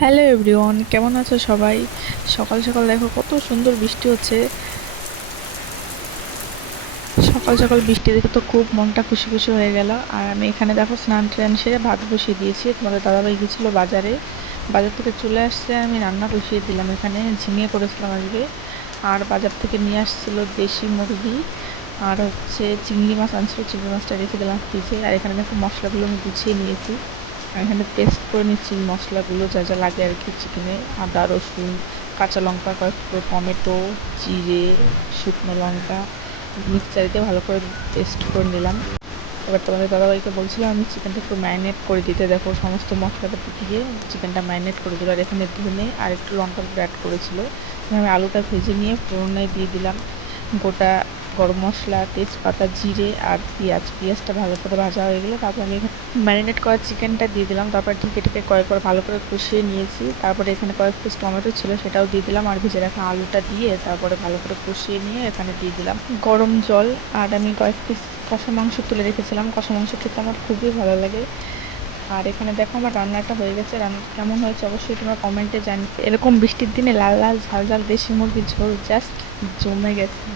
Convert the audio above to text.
Hello everyone, কেমন আছো সবাই? সকাল সকাল দেখো কত সুন্দর বৃষ্টি হচ্ছে। সকাল সকাল বৃষ্টি দেখে তো খুব মনটা খুশি খুশি হয়ে গেল। আর আমি এখানে দেখো স্নান টান সেরে ভাত বসিয়ে দিয়েছি। তোমাদের দাদাভাই গিয়েছিলো বাজারে, বাজার থেকে চলে আসছে, আমি রান্না বসিয়ে দিলাম। এখানে ঝিঙে করেছিলাম আজকে, আর বাজার থেকে নিয়ে আসছিল দেশি মুরগি, আর হচ্ছে চিংড়ি মাছ আনছিল, চিংড়ি মাছটা রেখে দিলাম ফ্রিজে। আর এখানে দেখো মশলাগুলো আমি গুছিয়ে নিয়েছি। আর এখানে পেস্ট করে নিচ্ছি মশলাগুলো, যা যা লাগে আর কি চিকেনে: আদা, রসুন, কাঁচা লঙ্কা, কয়েকটা টমেটো, জিরে, শুকনো লঙ্কা মিক্সচারে দিয়ে ভালো করে পেস্ট করে নিলাম। এবার তোমাদের দাদাভাইকে বলছিলাম আমি চিকেনটা একটু ম্যারিনেট করে দিতে। দেখো সমস্ত মশলাপাতি দিয়ে চিকেনটা ম্যারিনেট করে দিল। আর এখানে ধনে আর একটু লঙ্কার গুঁড়ো অ্যাড করেছিল। আমি আলুটা ভেজে নিয়ে ফোড়নে দিয়ে দিলাম গোটা গরম মশলা, তেজপাতা, জিরে আর পেঁয়াজটা ভালো করে ভাজা হয়ে গেলে তারপর আমি এখানে ম্যারিনেট করা চিকেনটা দিয়ে দিলাম। তারপর ঢেকে ঢেকে কয়েকবার ভালো করে কষিয়ে নিয়েছি। তারপরে এখানে কয়েক পিস টমেটো ছিল, সেটাও দিয়ে দিলাম। আর ভেজে রাখা আলুটা দিয়ে তারপরে ভালো করে কষিয়ে নিয়ে এখানে দিয়ে দিলাম গরম জল। আর আমি কয়েক পিস কষা মাংস তুলে রেখেছিলাম, কষা মাংস খেতে আমার খুবই ভালো লাগে। আর এখানে দেখো আমার রান্নাটা হয়ে গেছে। রান্নাটা কেমন হয়েছে অবশ্যই তোমরা কমেন্টে জানিও। এরকম বৃষ্টির দিনে লাল লাল ঝাল ঝাল দেশি মুরগির ঝোল জাস্ট জমে গেছে।